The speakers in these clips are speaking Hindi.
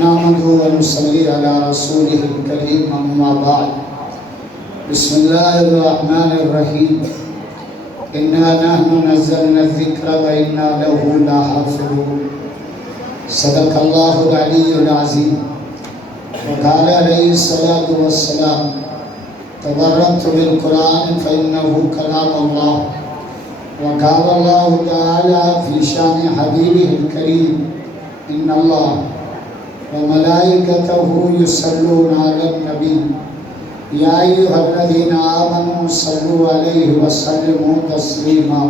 नहमदुहु व नुसल्ली अला रसूलिहिल करीम अम्मा बाद। बिस्मिल्लाहिर रहमानिर रहीम। इन्ना नहनु नज़्ज़लना ज़िक्रा व इन्ना लहु लहाफ़िज़ून। सदक़ल्लाहुल अलीयुल अज़ीम। व क़ाला अलैहिस्सलातु वस्सलाम तबर्रअतु बिल क़ुरान फ़इन्नहु कलामुल्लाह। व क़ाला अल्लाहु तआला फ़ी शानि हबीबिहिल करीम इन्नल्लाह व मलाइकतहु युसल्लूना अलन नबी या अय्युहल्लज़ीना आमनू सल्लु अलैहि व सल्लिमू तस्लीमा।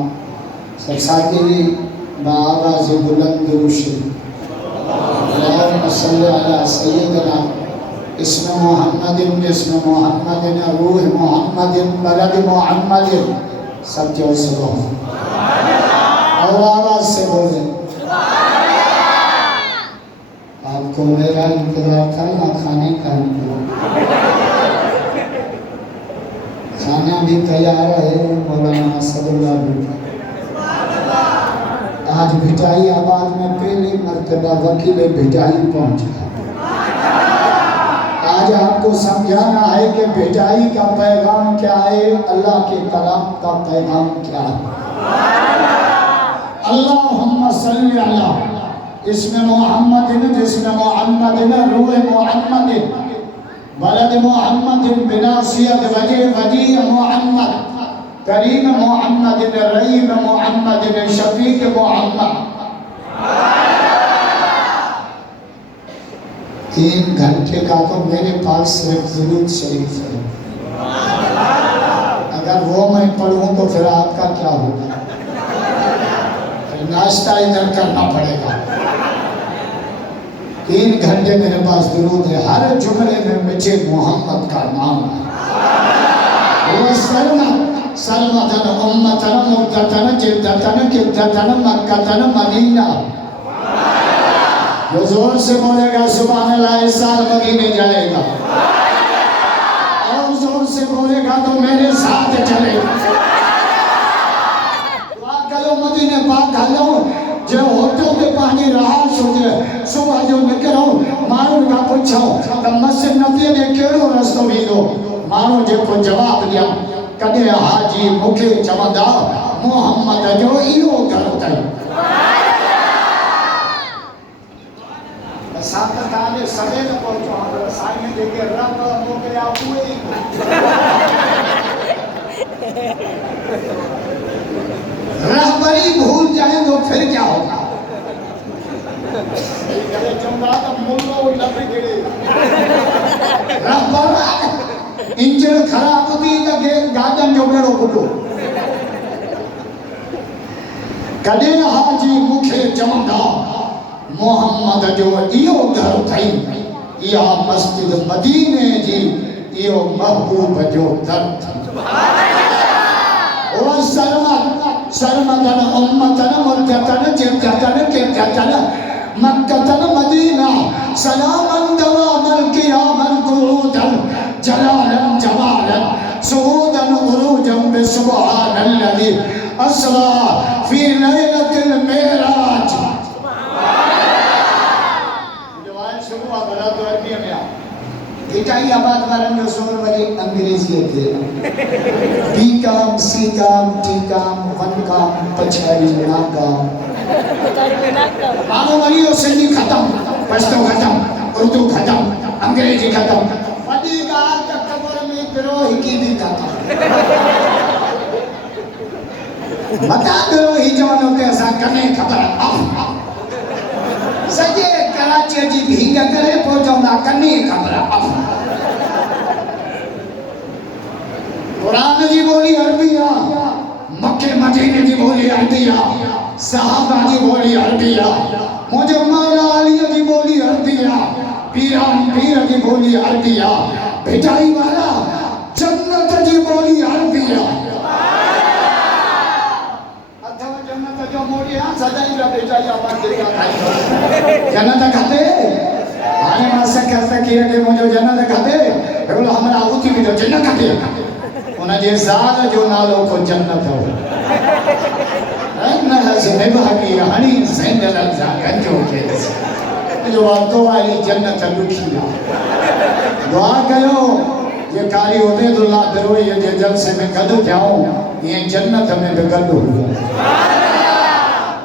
सब साथी बाआवाज़ बुलंद दुरूद अल्लाहुम्मा सल्लि अला सय्यिदिना इस्म मुहम्मदिन जिस्म मुहम्मदिन रूह मुहम्मदिन बलद मुहम्मदिन। सत्य सुभान अल्लाह और आवाज़ से बोले आपको मेरा इंतजार था ना खाने का इंतजार। खाना भी तैयार है मौलाना असदुल्लाह भी। आज भिटाई आबाद में पहली मर्तबा वकील भिटाई पहुंचा। आज आपको समझाना है कि भिटाई का पैगाम क्या है, अल्लाह के कलाम का पैगाम क्या है। अल्लाहुम्मा सल्ली अला इसमें मोहम्मदिन जिसमें मोहम्मदिन रूह मोहम्मदिन बलद मोहम्मदिन बिनासियत वजह वजीह मोहम्मद करीम मोहम्मदिन रहीम मोहम्मदिन शफीक मोहम्मद। 3 घंटे का तो मेरे पास सिर्फ दुरूद शरीफ है। अगर वो मैं पढ़ूं तो फिर आपका क्या होगा? नाश्ता इधर करना पड़ेगा। 3 घंटे मेरे पास दुरूद है। हर जुमले में मुझे मोहम्मद का नाम है। वो सरमतन उम्मतन मुद्दतन जिद्दतन किद्दतन मक्कतन मदीना। जो जोर से बोलेगा सुभान अल्लाह इस साल मदीने जाएगा, और जोर से बोलेगा तो मेरे साथ चलेगा। मदीने पाक हलो जो होटल में पानी रहा सोचे सुबह जो निकलो मानो का पूछो तो मस्जिद नबी ने केड़ो रस्तो वीदो। मानो जेको जवाब दिया कदे हाजी मुखे चवंदा मोहम्मद जो इहो घर अथई। असां त तव्हांजे सवेल पहुचो साईं जेके रब मोकिलिया उहे ई। रहबरी भूल जाए तो फिर क्या होगा? इंजन खराब थी तो गाजन जो बेड़ो बुडो कदे हाजी मुखे चवंदा मोहम्मद जो इहो घर थई। इहा मस्जिद मदीने जी इहो महबूब जो दर थी। ओ सरमतन उम्मतन मुद्दतन जिद्दतन किद्दतन मक्कतन मदीना सलामन दवामल क़ियामन कुरूदन जलालन जमालन सुहूदन उरूजन बिसुबहानल्लज़ी अस्रा फी लैलतिल मेराज। जवान शुरू हुआ बड़ा तो अरबी में भिटाई आबाद वारन जो सोर वाली अंग्रेजी थे। बी काम सी काम टी काम वन काम पछाड़ी ना काम। मानो वाली और सिंधी खत्म, पश्तो खत्म, उर्दू खत्म, अंग्रेजी खत्म। वडी गाल तक कबर में करो हिकी भी खत्म। मता करो ही जवानों के ऐसा करने खबर सजे कराची जी भींग करे पहुंचौंदा कन्नी खबर। कुरान जी बोली अरबिया, मक्के मदीने जी बोली अरबिया, सहाबा जी बोली अरबिया, मुझे मौला अली जी बोली अरबिया, पीरान पीर जी बोली अरबिया, भिटाई वाला जन्नत जी बोली अरबिया। जन्नत जो मोड़ी हां सदाई ला भिटाई आबाद देगा जन्नत खाते आने मासे करता किया के मुझे जन्नत खाते बोलो हमरा उठी भी तो जन्नत खाते उन जे ज़ाल जो नालो को जन्नत हो। न हज़ने भागी हनी सेंदल जा गंजो के जो वादो वाली जन्नत दुखी दुआ कयो ये कारी उबैदुल्लाह बिरोई जे जलसे में गॾु थियाऊं ये जन्नत में भी गॾु हुओ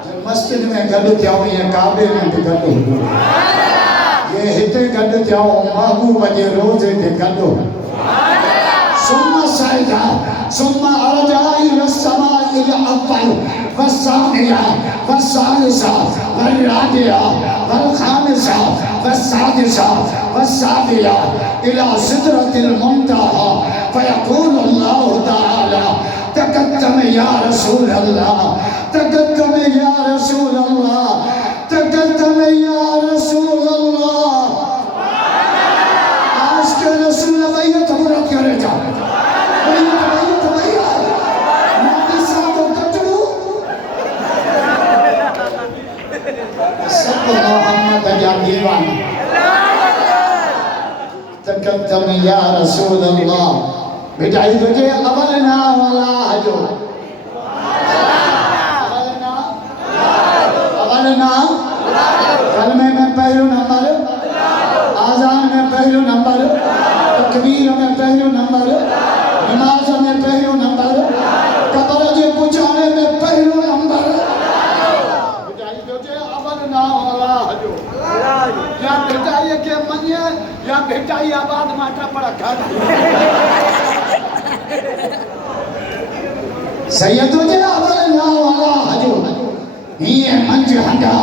जो मस्जिद में गॾु थियाऊं ये काबे में भी गॾु हुओ ये हिते गॾु थियाऊं महबूब जे रोज़े ते गॾु सुम्मा साइदा सुम्मा अरजा इला समा इला अव्वल वसानिया वसालिसा वराबिया वलखामिसा वसादिसा वसाबिया इला सिदरतिल मुंतहा फयक़ूल अल्लाह तआला तक़द्दम या रसूल अल्लाह तक़द्दम या रसूल अल्लाह तक़द्दम या रसूल अल्लाह आज के रसूल बैयत मुराद करे जा मोहम्मद या दीवाना तक़द्दम या रसूल अल्लाह बेटा ये तुझे अवलना वाला हजो अवलना कलमे में पहलो नंबर आज़ान में पहलो नंबर तकबीर में पहलो नंबर नमाज में पहलो नंबर कब्र के पुछाने में पहलो नंबर या बेटा ये के मनिया या बेटा ये आबाद माटा पड़ा घर सैयदो जे अवलना वाला हजो ये मंज हंडा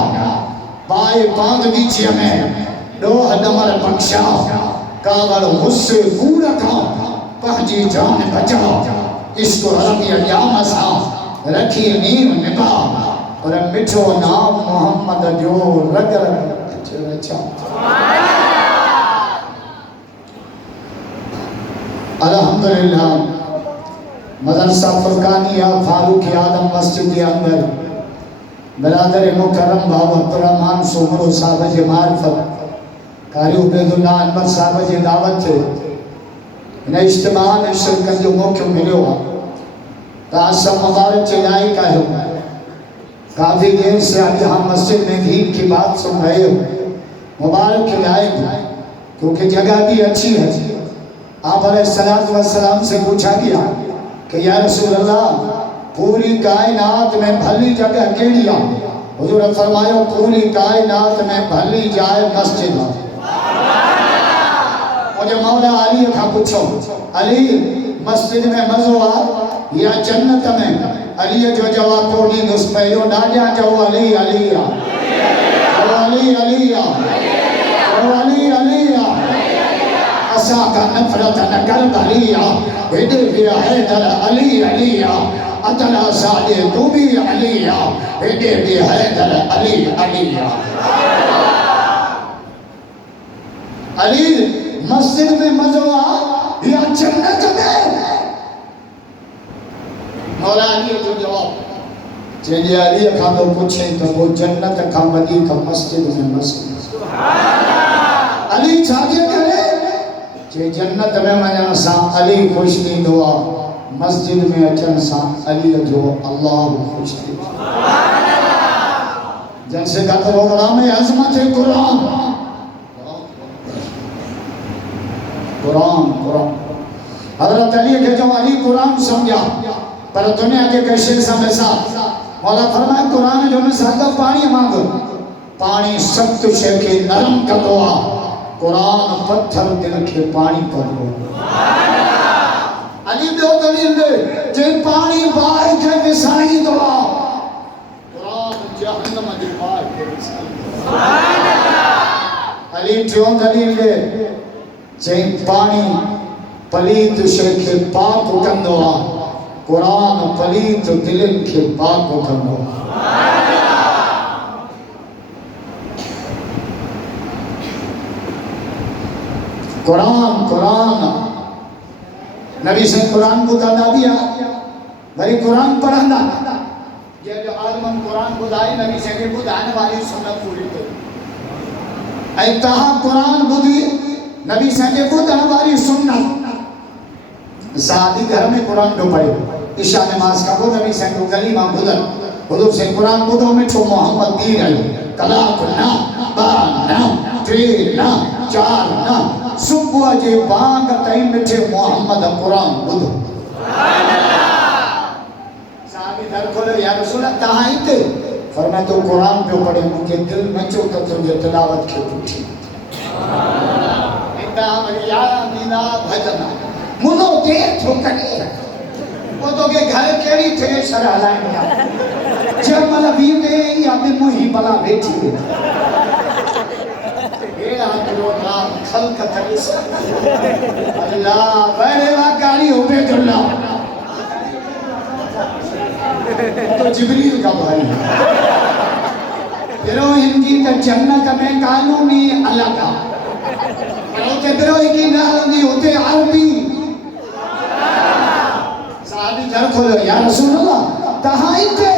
पाए पांग बीचे में दो हदमर बख्शा कावड़ मुझसे पूरा का पहजी जान बचा इसको रबिया यामसा रखी नीम निभा और मिठो नाम मोहम्मद जो रग अच्छा अल्हम्दुलिल्लाह मदरसा फुरकानिया फारूक आदम मस्जिद के अंदर बरादर मुकर्रम बाबा अब्दुर्रहमान सोमरो साहब जे मार्फत कारी उबैदुल्लाह अनवर साहब जे दावत थे इन इज्तिमा में शिरकत जो मौक़ो मिलो तो आज सब मुबारक जे लायक आयो काफी देर से आज यहाँ मस्जिद में दीन की बात सुन रहे हो मुबारक के लायक क्योंकि जगह भी अच्छी है आप अलैहिस्सलाम से पूछा गया कि या रसूल अल्लाह पूरी कायनात में भली जगह केड़ी है हुजूर फरमायो पूरी कायनात में भली जाए मस्जिद मुझे मौला अली का पूछो अली मस्जिद में मज़ो आ या जन्नत में अली जो जवाब कोनी उस पहलो डाजा जो अली अली अली अली अली अली असा का नफरत न कर अलिया हेदे भी हैदर अली अलिया अतला सादे तू भी अलिया हेदे भी हैदर अली अलिया अली मस्जिद में मज़ो आ या जन्नत में मौला अली जो जवाब जे अली का तो पूछे तो वो जन्नत का वधी का मस्जिद में मस्जिद अली छाजे करे जे जन्नत में वञण सां अली ख़ुशि थींदो आहे मस्जिद में अचण सां अली जो अल्लाह ख़ुशि थींदो जैसे का प्रोग्राम है अज़मत कुरान कुरान कुरान हज़रत अली के जो अली कुरान समझा पर दुनिया के कैसे समझा मौला फरमाए कुरान जो मिसाल का पानी मांगो पानी सख्त शे के नरम कंदो आहे कुरान पत्थर दिल के पानी पर हो अली दो दलील दे जे पानी बाहर के विसाई दो कुरान जहन्नम के बाहर के विसाई सुभान अल्लाह अली जो दलील दे जे पानी पलीत शे के पाक कंदो आ कुरान पलीत दिल के पाक कंदो सुभान कुरान कुरान नबी से कुरान बुधांदा दिया वरी कुरान पढ़ंदा जे जो आलमन कुरान बुधाई नबी से के बुधाने वाली सुन्नत पूरी तो ऐ तहा कुरान बुधी नबी से के बुधाने वाली सुन्नत शादी घर में कुरान जो पढ़े ईशा नमाज का वो नबी से को गली में बुधन हुजूर से कुरान ॿुधो मिठो मोहम्मद दी रहियो कलाक न ॿ न टे न चार न सुबुह जे बांग ताईं मिठे मोहम्मद कुरान ॿुधो साहबी दर खोलियो या रसूल तव्हां हिते फरमाए तो कुरान पियो पढ़े मुंहिंजे दिलि न चयो त तुंहिंजे तिलावत खे पुठी हितां वरी यारहं ॾींदा भॼन मुनो देर थो करे वो तो के घर केड़ी थे सर हलाइणी आहे जब मला वींदे या बि मुही भला वेठी हेड़ा करो ना खल्क थकिस अल्लाह बड़े वा गाड़ी उबैदुल्लाह तो जिब्रील का भाई फिरो हिंदी त जन्नत में कानूनी अलग आहे पर उते फिरो की न हलंदी उते अरबी साहबी दर खोलियो या रसूल अल्लाह तहां हिते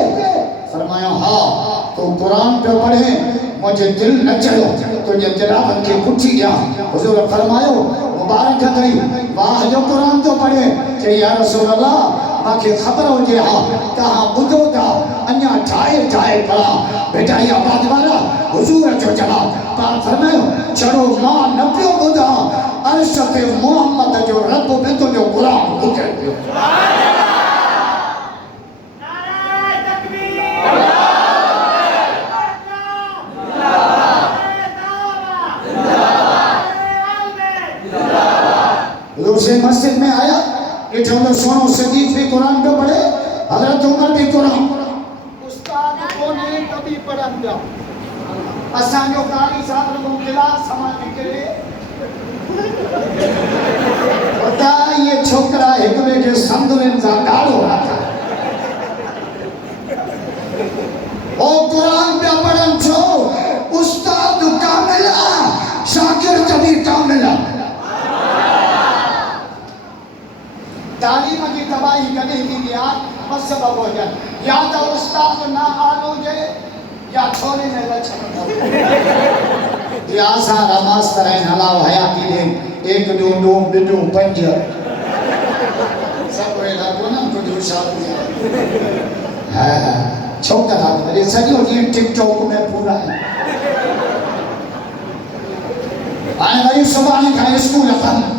फरमाया हा तो कुरान पे पढ़े मुझे दिल न चढ़ो तुझे तिलावत की पुठी ॾियां हुजूर फरमायो मुबारक अथई वाह जो कुरान तो पढ़े चई या रसूल अल्लाह मांखे ख़बर हुजे हा तहां ॿुधो था अञा ठाहे ठाहे पढ़ा बेटा इहा बात वारा हुजूर जो जवाब पाण फरमायो चढ़ो मां न पियो ॿुधां अर्श ते मोहम्मद जो रब बि तुंहिंजो क़ुरान ॿुधे पियो दूसरे मस्जिद में आया कि जो सोनो सदीक भी कुरान पे पढ़े हजरत उमर भी कुरान उस्ताद को ने कभी पढ़न दिया असां जो कारी साहब को गिलास समाज के पता ये छोकरा एक वे के संदुलन सा गाड़ो रखा ओ कुरान पे पढ़न छो उस्ताद कामिला शाकिर कभी कामिला तालीम की तबाही कदे थी या मसबब हो जाए या तो उस्ताद ना आलो जे या छोरे में लक्षण या सा नमाज तरह हलाव हयाती दे एक दो दो बिदो पंज सब वे लागो ना तो जो शादी हां छोकरा मेरे सॼो ॾींहुं टिकटॉक में पूरा है हाणे वरी सुभाणे खां स्कूल बंदि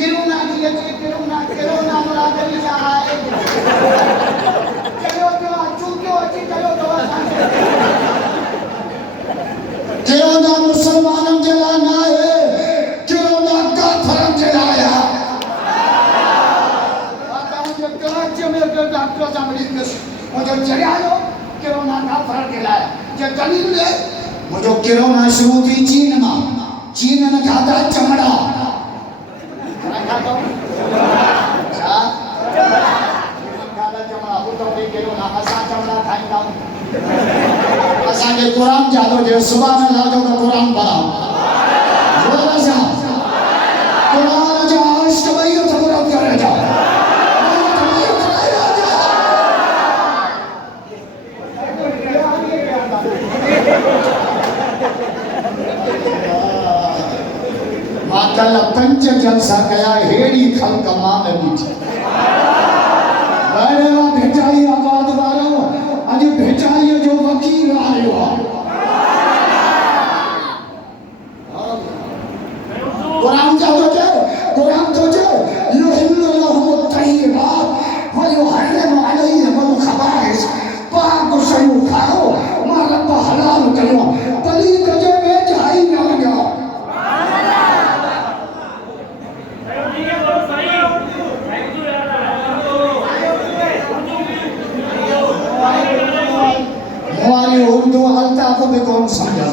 किरुना दिए किरुना मुरादरी जा आए चलो जो चूक्यो अची चलो तो किरुना मुसलमानन जे लाइ न आहे किरुना काफरन जे लाइ आहे आता जो कराची में जो डॉक्टर सां मरीज मुझे चढ़ायो किरुना काफरन जे लाइ जे दलील दे मुझे किरुना शुरू थी चीन मां चीन ने खाधा चमड़ा असांखे कुरान यादि हुजे सुभाणे लाजो त कुरान पढ़ां कुरान जा इश्क वही थोरो करे जा मां कल 5 जलसा कया हेड़ी खल्क मां न ॾिठी अरे वाह भेटाई आबाद वारो अॼु भेटाईअ जो वकील आयो आहे कुरान जा कुरान तो जो युहिल्लु लहुम तय्यिबात व युहर्रिमु अलैहिम अल-खबाइस पाक शयूं खाओ मां रब हलाल कयो पलीत जे वेझाई न वञो हमारी उर्दू हल्का को भी कौन समझा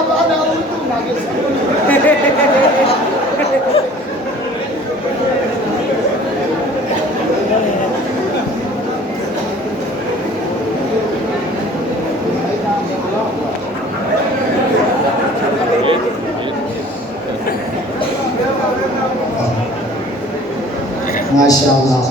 आबाद उर्दू लागे माशाअल्लाह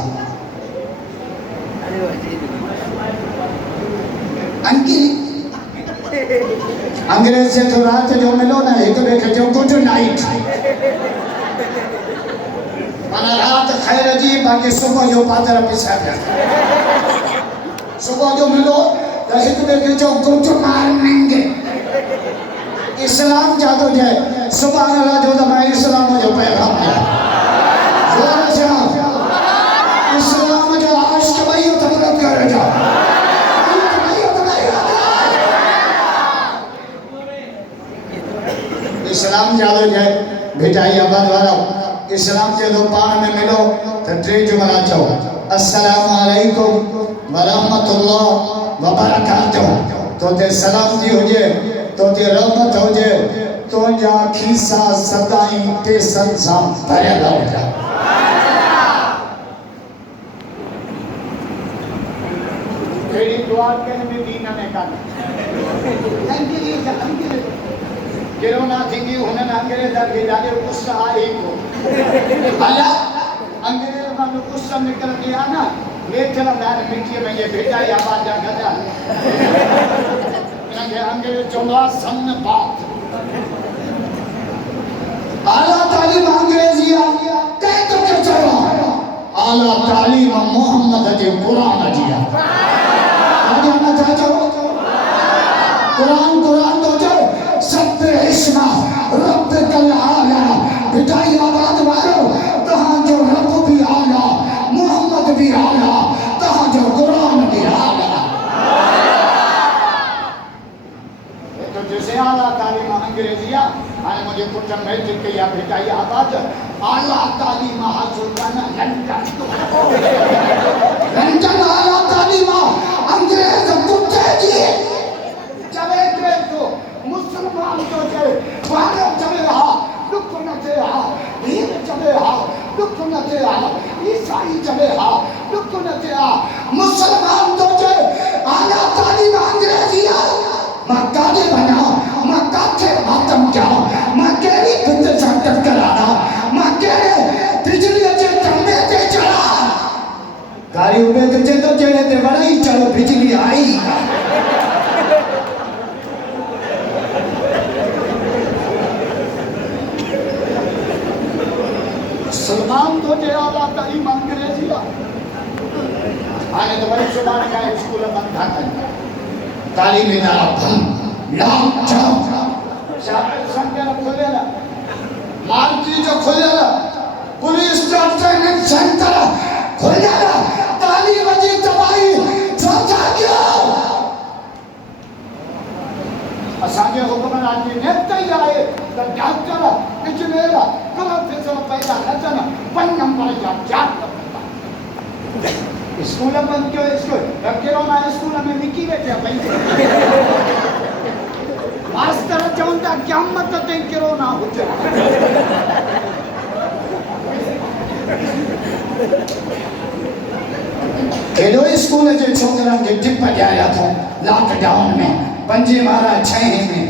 अंग्रेज से तो रात जो मिलो ना एक ॿिए खे जो गुड नाइट माना रात खैर जी बाकी सुबह जो पादर पिछा गया सुबह जो मिलो तो एक ॿिए खे चओ कुझु मारेंगे इस्लाम जादो जाए सुभान अल्लाह जो तो मैं इस्लाम जो पैगाम है जोर से इस्लाम जो आज के भाई तो मदद कर जा इस्लाम जादो जाए भिटाई आबाद वाला इस्लाम के दो पान में मिलो तो टे जुमला चओ अस्सलाम वालेकुम व रहमतुल्लाह व बरकातहू तो ते सलाम दी हुजे तो ते रहमत हुजे तो जा खीसा सदाई पेसन सां भरियल हुजा केड़ी दुआ के दीन में कान अंग्रेज केरो ना थी हुनन अंग्रेज के जाने गुस्सा आई को भला अंग्रेज मां गुस्सा निकल गया ना ले चला दार मिट्टी में ये बेटा या बाजा गदा इनके अंग्रेज चोला सन बात आला तालीम अंग्रेजिया कह तो के चलो आला तालीम मोहम्मद के कुरान जिया आगे ना चाचो कुरान कुरान तो जो सब इस्मा रब कल आला बिटाई आबाद वालो तहां जो रब भी आला मोहम्मद भी आला तहां जो कुरान भी आला तो जैसे आला तालीम अंग्रेजिया आने मुझे कुछ मैट्रिक के या बिटाई आबाद आला तालीम हासिल करना लंदन आला तालीम अंग्रेज कुत्ते जी चले गए तो मुसलमान तो चले वाले चले रहा दुख न थे रहा भीड़ चले रहा दुख न थे रहा ईसाई चले रहा दुख न थे रहा मुसलमान तो चले आला तालीम अंग्रेजिया मक्का ने बना मक्का के मातम जाओ मक्के की बिंद संकट कराना मक्के बिजली के खंभे पे चढ़ा गाड़ी उबे तो चले ते बड़ा ही चलो बिजली आई सलमान तो जे आला तालीम अंग्रेजिया आने तो भाई सुभान का स्कूल बंद था तालीम इदारा बंद लॉक जाओ शामिल संख्या खोलेला मार्ची जो खोलेला पुलिस ट्रेनिंग सेंटर खोलेला तालीम जी तबाही सोचा क्यों असांजे हुक्मरान जी नेता ही आए तो डॉक्टर इंजीनियर प्रोफेसर पैदा न थियनि 5 नंबर जा जात स्कूल बंद क्यों स्कूल कहिड़ो ना स्कूल में लिखी वेठा भई मास्टर चवनि था क़यामत ताईं कहिड़ो ना हुजे केॾो स्कूल जे छोकरनि खे टिप ॾियारिया अथऊं लॉकडाउन में 5 वारा 6 में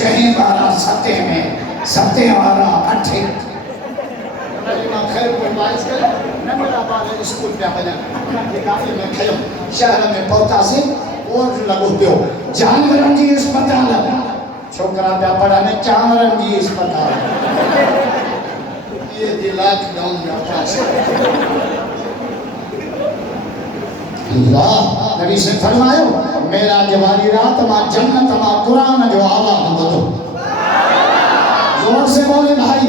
6 वारा 7 में 7 वारा 8 खैर फरमाइश करे नंढड़ा ॿार स्कूल पिया वञनि गाड़ी में खयो शहर में पहुतासीं बोर्ड लॻो पियो जानवरनि जी अस्पताल छोकरा पिया पढ़नि जानवरनि जी अस्पताल ये जी लॉकडाउन जा पास अल्लाह नबी से फरमायो मेरा जवानी रात मां जन्नत मां कुरान जो आवाज़ ॿुधो जोर से बोले भाई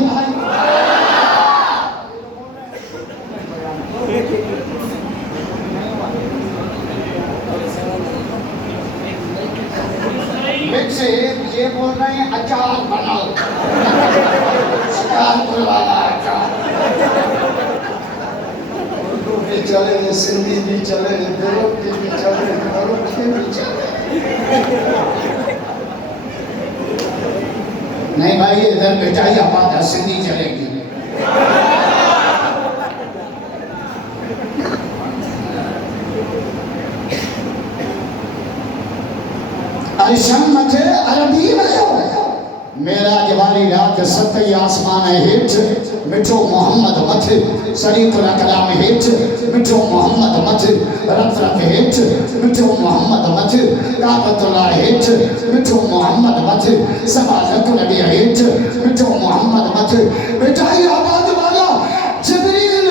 मिक्स ये बोल रहे हैं अचार बनाओ शिकारपुर वाला अचार उर्दू भी चले सिंधी भी चले बेरोटी भी चले मराठी भी चले नहीं भाई इधर बेटाई आबाद सिंधी चलेगी अरिशमत अरबी में मेरा जवानी रात सतई आसमान हेठ मिठो मोहम्मद मथ शरीफुल कलाम हेठ मिठो मोहम्मद मथ रत रत हेठ मिठो मोहम्मद मथ काबतुल्लाह हेठ मिठो मोहम्मद मथ सभा लख नबी हेठ मिठो मोहम्मद मथ बेटाई आबाद वाला जिब्रील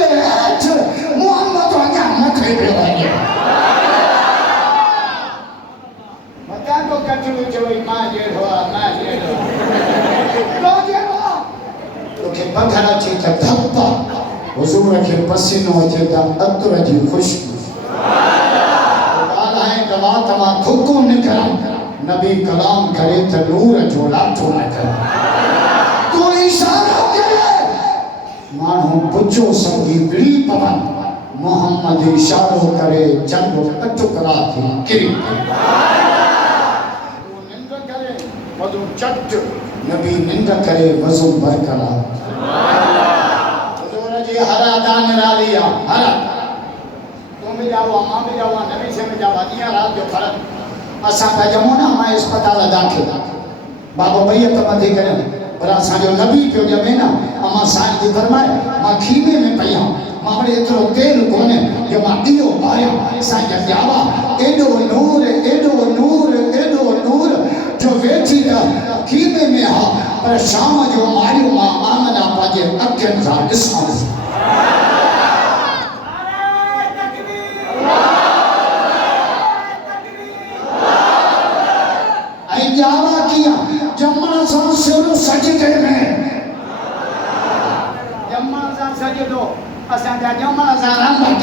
पसीनो अचे त अतर जी खुशबू ॻाल्हाए दवा तमा थुको निकरम नबी कलाम करे त नूर जो लाठो न करे तू इशारा करे माण्हू पुछो संगी विड़ी पवन मोहम्मद इशारो करे चंद टुकड़ा थी किरी वो निंद करे वदू चट नबी निंद करे वजू बरकरार हुजूर जी हरा दान रालिया हरा तुम भी जाओ मां भी जाओ नबी से में जाओ दिया रात जो फरक असा पे जमुना मां अस्पताल दाखिल बाबा भैया तो मथे करे पर असा जो नबी पियो जमे ना अमा साईं जी फरमाए मां खीमे में पई हूं मां वरी एतिरो तेल कोने जो मां इहो पाया साईं जा जावा एडो नूर जो वेठी खीमे में हा पर शाम जो मारियो मां आमना पाजे अखियुनि सां ॾिसां जावा किया जम्मा सा सिर सजदे में जम्मा सा सजदो असा जा जम्मा सा राम भट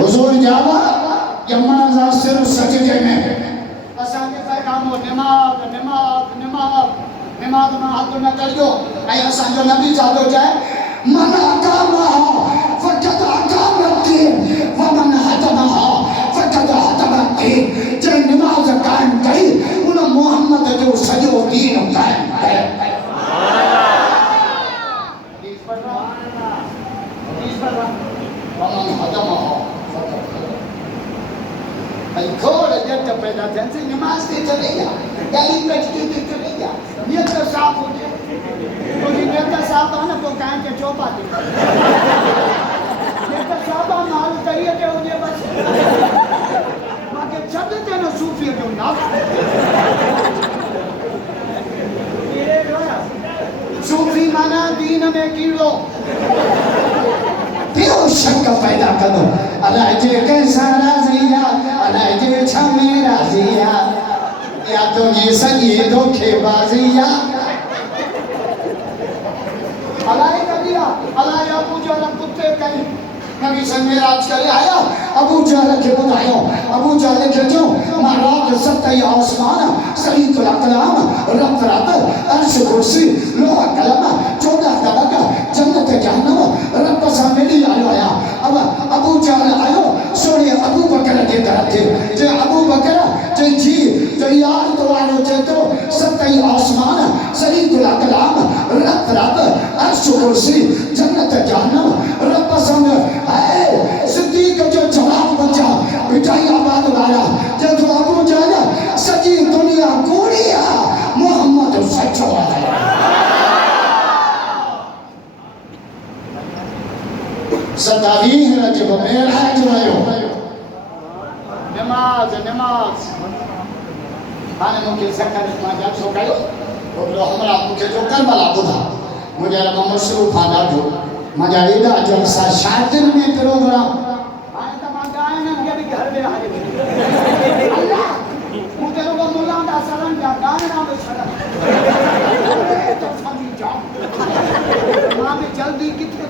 हुजूर जावा जम्मा सा सिर सजदे में असा के पैगाम नमाज नमाज नमाज नमाज में हाथ न करियो ऐं असा जो नबी साहब चाहे मन अकामहा फकद अकामती वमन हतमहा फकद हतमती जे नमाज कायम कई उन मोहम्मद जो सजो दीन कायम है वमन हतमहा भाई खोल जट पैदा थियनि नमाज ते चले या गाड़ी पे चले या नियत साफ हो जाए क्योंकि नेता साहब है ना तो कान के चौपा दे नेता साहब माल करिए के हो जाए बस बाकी शब्द ते ना सूफी जो ना सूफी माना दीन में कीड़ो पियो शक पैदा करो अल्लाह जे कैसा राज़िया अल्लाह जे छमे राज़िया या तो ये सही धोखेबाजिया अल्लाह कदिया अल्लाह अबू जहल कुत्ते कहीं नबी से मेराज करे आया अबू जहल के बुलायो अबू जहल के जो महाराज सत्य आसमान सलीतुल अकलाम रब रब अर्श कुर्सी लोह कलम 14 तबका जन्नत जहन्नम रब सा मिली आया अब अबू जहल आयो सोने अबू बकर के तरफ थे जे अबू बकर जे जी तो यार तो आलो जे तो सत्य आसमान सलीतुल अकलाम रब रब अर्श कुर्सी जन्नत जहन्नम रब सा सिद्दीक जो जवाब बचा मिठाई आबाद वाला जब अबू जहल सजी दुनिया कूड़िया मोहम्मद सचो है सतावीह रजब मेराज वयो नमाज नमाज हाने मुके सरकार मां जा छो कयो ओलो हमरा मुके जो करबला बुधा मुझे लगा मशरूफ आदा जो मजा एडा जलसा शादिर में प्रोग्राम आए तमाम गायन के भी घर में हारे अल्लाह मुझे लोग मुल्ला दा सलाम या गाना में सलाम तो समझ जाओ मां में जल्दी किथे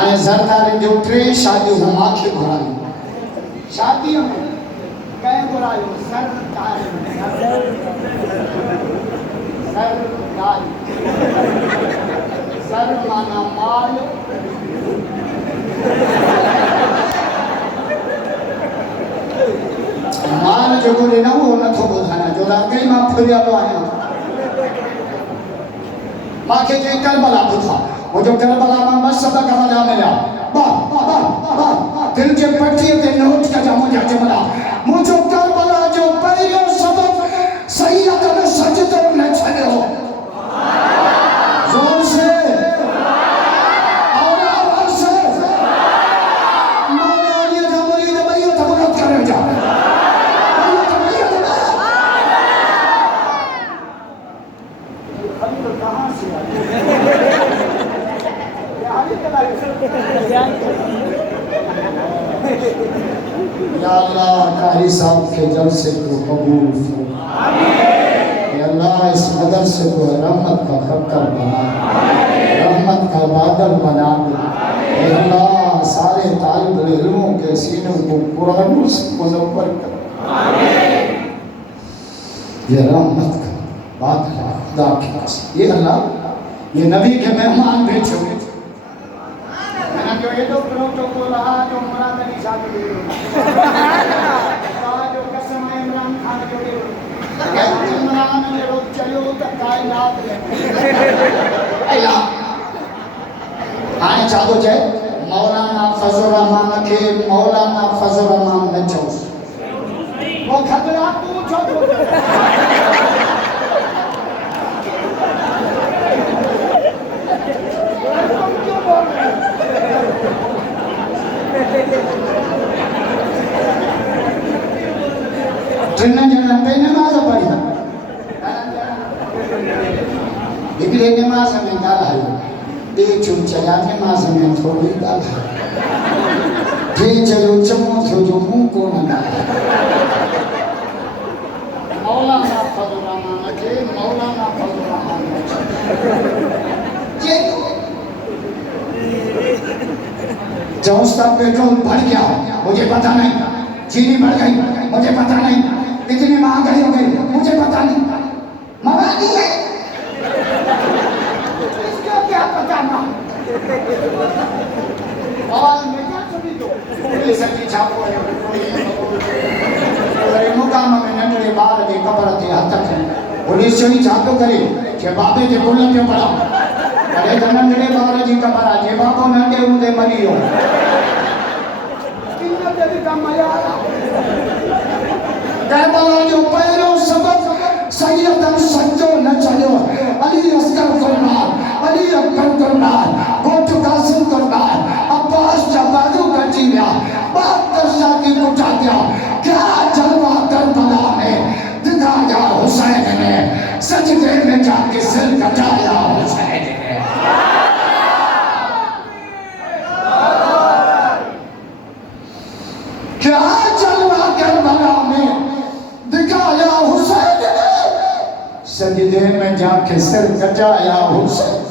आए सरदार जो ट्रे शादी हुआ के घुराई शादियों में कहे बुलायो सरदार सर माना माल माल जो को लेना वो न तो बुझाना जो लागे मां फरिया तो आया मां के जे करबला बुझा वो जो करबला में बस सब का मजा मिला बा दिल के पट्टी पे नोट का जामो जाके बना मुझे करबला जो पहियो सबक सही अगर सजदे में छड़े हो जोर से और आवाज से माना ये जमरी ने भैया तबरत करे जा अभी तो कहां से आए ये हाली चला या अल्लाह कारी साहब के जलसे को कबूल फरमा। या अल्लाह इस मदरसे को रहमत का खक्कर बना, रहमत का बादल बना दे। या अल्लाह सारे तालिब इल्मों के सीनों को कुरान से मुज़व्वर कर। ये रहमत का बादल खुदा की कसम। ये अल्लाह ये नबी के मेहमान भेजो। जो ये तो प्रोटोकॉल रहा जो मुराद अली साहब के लिए जो कसम है इमरान खान के लिए इमरान ने लोग चलो तो कायनात में अल्लाह आए चाहो जाए मौलाना फजल रहमान के मौलाना फजल रहमान ने चौस वो खतरा पूछो नमाज पढ़ी हिकिड़े नमाज में ॻाल्हायो ॿिए चया नमाज में थोरी ॻाल्हायो टे चयो चङो थियो जो मूं कोन ॻाल्हायो। मौलाना फज़ल रहमान खे मौलाना फज़ल रहमान चौंसता पेट्रोल बढ़ गया मुझे पता नहीं, चीनी बढ़ गई मुझे पता नहीं, कितनी महंगाई हो गई मुझे पता नहीं, महंगाई है इसका क्या पता ना। और मैं क्या सुनी तो पुलिस की छापो है मुकाम में नंढड़े ॿार जी क़बर ते हथ थे पुलिस ही छापो करे के बाबे जे पुल ते पड़ा अरे तो नंढड़े ॿार जी क़बर आहे जे बाबो नंढे हूंदे मरी वियो करबला जो पहिरों सबक सैयदन सजो न चलो अली असगर कुर्बान अली अकबर कुर्बान गोट कासिम कुर्बान अब्बास जबारू बची गया बात करना की उठा दिया क्या जलवा करबला में दिखाया हुसैन ने सजदे में जाके सिर कटाया हुसैन ने। क्या जलवा करबला में दिखाया हुसैन ने सजदे में जाके सिर कटाया हुसैन।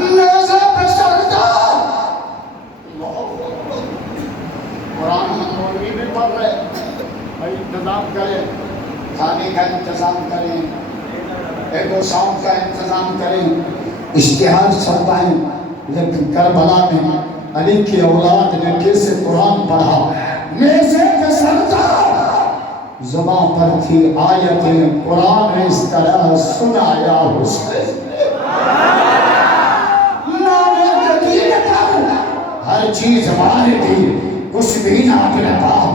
नेज़े पे सरदा कुरान मौलवी भी पढ़ रहे भाई इंतजाम करें खाने का इंतजाम करें एक दो साउंड का इंतजाम करें इश्तिहार छपवाएं। लेकिन करबला में अली की औलाद ने कैसे कुरान पढ़ा नेज़े पे सरदा ज़ुबान पर थी आयतें कुरान ने इस तरह सुनाया हुसैन हर चीज हमारे थी कुछ भी ना अपने बाप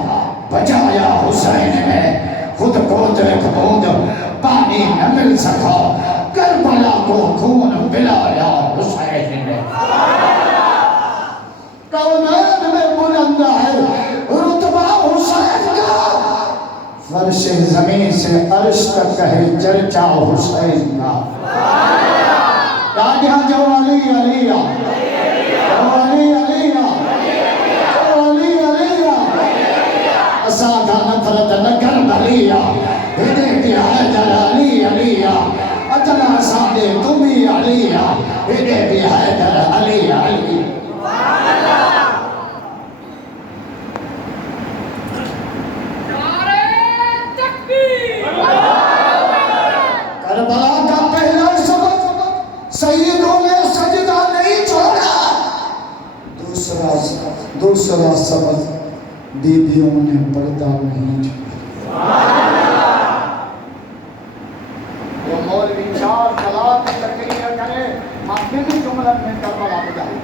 बचाया हुसैन ने खुद को एक बूंद पानी न मिल सका करबला को खून पिलाया हुसैन ने। कौनात में बुलंद है रुतबा हुसैन का फर्श जमीन से अर्श तक है चर्चा हुसैन का। राजा जो अली अलिया अली अलिया अली अलिया असादा नफरत नगर अलिया इधे भी हैदर अली अलिया अतना सादे तुम ही अलिया इधे भी हैदर अली अली। करबला का पहला सबक सैयदों ने सजदा नहीं छोड़ा। दूसरा सबक बीबियों ने पर्दा नहीं छोड़ा। वो मौलवी चार तलाक की तकरीर करे अपने भी जुमला में करबला बजाई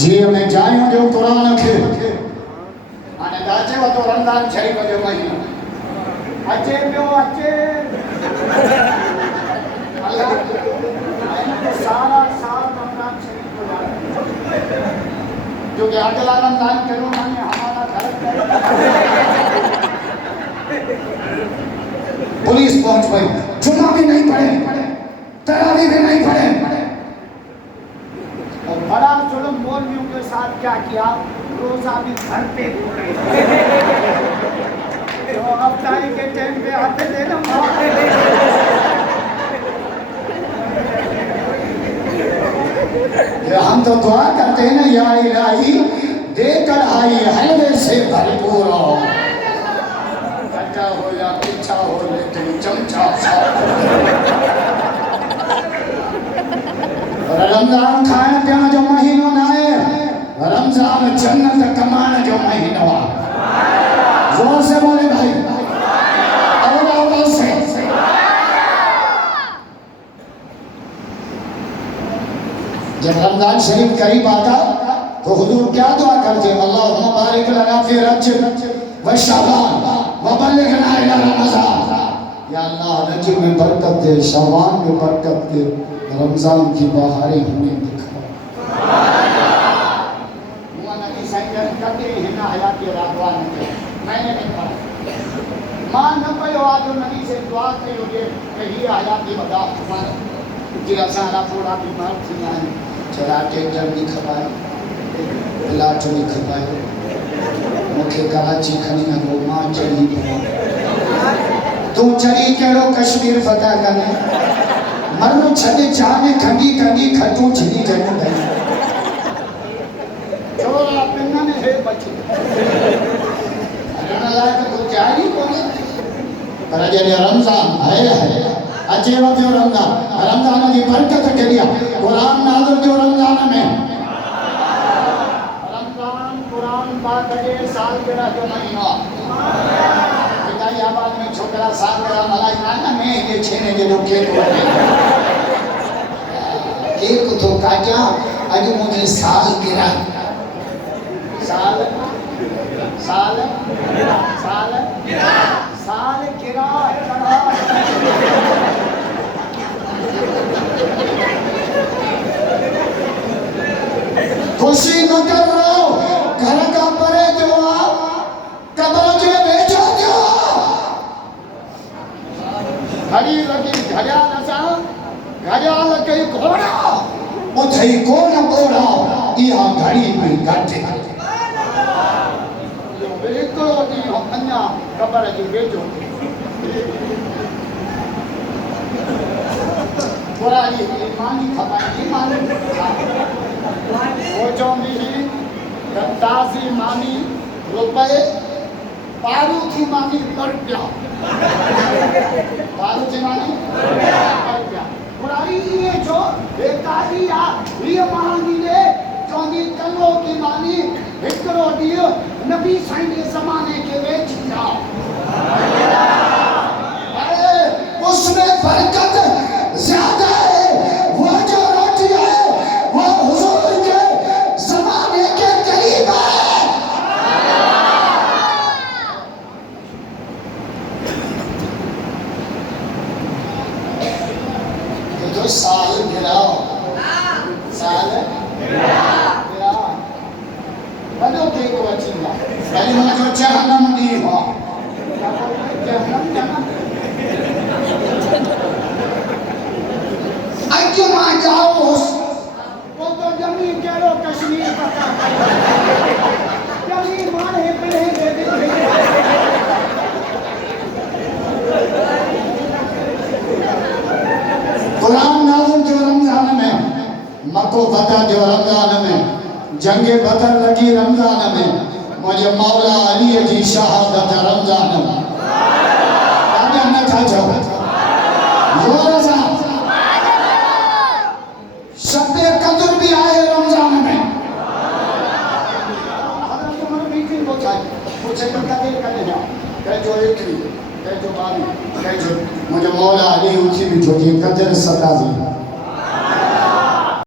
जी में जायूं जो कुरान खे आने दाचे वो तो रमजान शरीफ जो महीनो अचे पियो अचे अल्लाह के सारा साल रमजान शरीफ को जाए जो कि अगला रमजान करो माने हमारा घर पुलिस पहुंच गई जुम्मा भी नहीं पढ़े तरावी कभी भी नहीं पढ़े। और बड़ा जुल्म मौलवियों के साथ क्या किया, रोजा भी घर पे खोले। तो अफ्तारी के टाइम पे आते थे ना, हम तो दुआ करते हैं ना, या इलाही दे कढ़ाई हलवे से भरपूर हो, खट्टा हो या मीठा हो लेकिन चमचा साफ। रमजान खाइण पीअण जो महीनो न आहे, रमजान जन्नत कमाइण जो महीनो आहे। जोर से बोले भाई, आवाज़ से। जब रमजान शरीफ करीब आता तो हुजूर क्या दुआ करते? अल्लाहुम्मा बारिक लना फी रजब व शअबान व बल्लिगना इला रमजान। या अल्लाह रजब में बरकत दे, शअबान में बरकत दे, रमजान की बहारें हमें दिखा। नबी साईं कभी हिन हयाती रागवान के मैंने नहीं पढ़ा। मां न पयो आ जो नबी से दुआ कई हुजे कि ही हयाती वदा जे असां थोड़ा बीमार थी आहियूं, जरा टेंडर नहीं खपायो, इलाज नहीं खपायो, मूंखे कराची खणी हलो, मां चढ़ी पवां। तूं चढ़ी कहिड़ो कश्मीर फतह कने, मरु छॾे जाने खंडी खंडी खटूं छिनी जणूं गई चोला पिन्न में है बची। हलण लाइ त कोई चाही कोन्हे, पर जॾहिं रमज़ान आहे अचे पियो रमज़ान, रमज़ान जी बरकत केॾी आहे। क़ुरान नाज़िल थियो रमज़ान में। रमजान कुरान पाक जे सालगिरह जो महीनो आहे। आबाद में छोकरा सालगिरह मल्हाईंदा आहिनि न, में जे छेने जे जो केक वठे, केक थो काटियां, अॼु मुंहिंजी सालगिरह। साल साल साल सालगिरह चढ़ा। खुशी न कर रहो, घर का परे जो कब्र जे वेझो जो घड़ी लगी घड़ियाल सां, घड़ियाल कई घोड़ा, उथई कोन ॿोड़ा, इहा घड़ी में घटि। हिकिड़ो ॾींहुं अञा कब्र जे वेझो। बुराई ईमानी खपाए, ईमानी वो चवंदी हुई त ताज़ी मानी रुपए, पारू थी मानी रुपया, पारू थी मानी रुपया। बुराई ये जो बेकारी आ, ये मानी ले चवंदी कलो की मानी हिकिड़ो ॾींहुं नबी साईं जे ज़माने के वेची जाओ। उसमें बरकत ज्यादा है, वो जो रोटी है वो हुजूर के ज़माने के करीब है। ये जो साल गिराओ, साल गिराओ, वॾो केक वठी ईंदा, वरी मुंहिंजो जहनम ॾींहुं हो। अॼु मां जाओसि, वो तो जमी कहिड़ो कश्मीर जमी माने पिणे दे दे। क़ुरान नाज़िल थियो रमज़ान में, मको फतह थियो रमज़ान में, जंग बदर लगी रमज़ान में, मुंहिंजे मौला अलीअ जी शहादत रमज़ान में। ॾाढा नथा चओ, ज़ोर सां। शब क़द्र भी आहे रमज़ान में। हज़रत उमर मीटिंग को चाहिए, पूछे तो कदे कदे ना, कह जो एकरी, कह जो बानी, कह जो मुंहिंजो मौला अली उथी बीठो जी क़द्र सताजी।